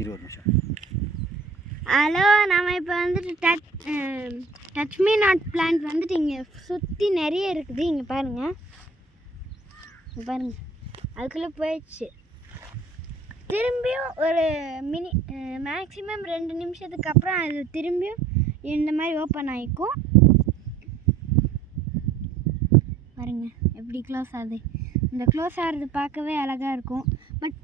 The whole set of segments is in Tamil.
20 நிமிஷம். ஹலோ, நம்ம இப்போ வந்துட்டு டச் மீ நாட் பிளான்ட் வந்துட்டு இங்கே சுற்றி நிறைய இருக்குது. இங்கே பாருங்கள், அதுக்குள்ளே போயிடுச்சு. திரும்பியும் ஒரு மேக்ஸிமம் 2 நிமிஷத்துக்கு அப்புறம் அது திரும்பியும் இந்த மாதிரி ஓப்பன் ஆகிக்கும். பாருங்க எப்படி க்ளோஸ் ஆகுது. இந்த க்ளோஸ் ஆகிறது பார்க்கவே அழகாக இருக்கும். பட்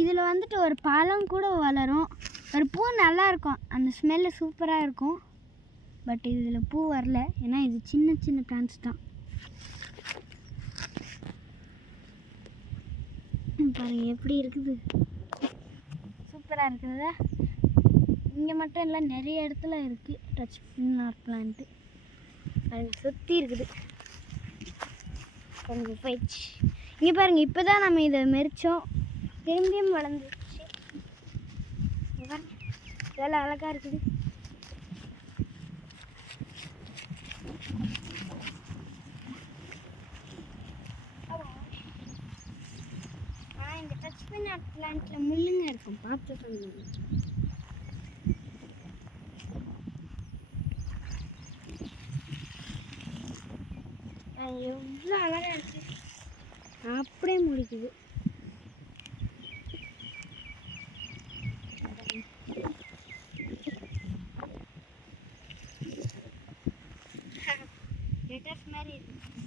இதில் வந்துட்டு ஒரு பழம் கூட வளரும், ஒரு பூ நல்லாயிருக்கும், அந்த ஸ்மெல்லு சூப்பராக இருக்கும். பட் இதில் பூ வரல, ஏன்னா இது சின்ன சின்ன பிளான்ட்ஸ் தான். பாருங்கள் எப்படி இருக்குது, சூப்பராக இருக்குதா. இங்கே மட்டும் இல்லை, நிறைய இடத்துல இருக்குது டச் நாட் பிளான்ட்டு. பாருங்கள் சுற்றி இருக்குது. கொஞ்சம் போயிடுச்சு. இங்கே பாருங்கள், இப்போ தான் நம்ம இதை மெரிச்சோம், திரும்பியும் வளர்ந்துச்சு. இதெல்லாம் அழகாக இருக்குது. இந்த டச் மீ நாட் பிளான்ட்டில் முள்ளுங்க இருக்கும், பார்த்து சொல்லுங்க. எவ்வளோ அழகாக இருக்குது, அப்படியே முடிக்குது. லெட்டர்ஸ் மாதிரி இருக்கு.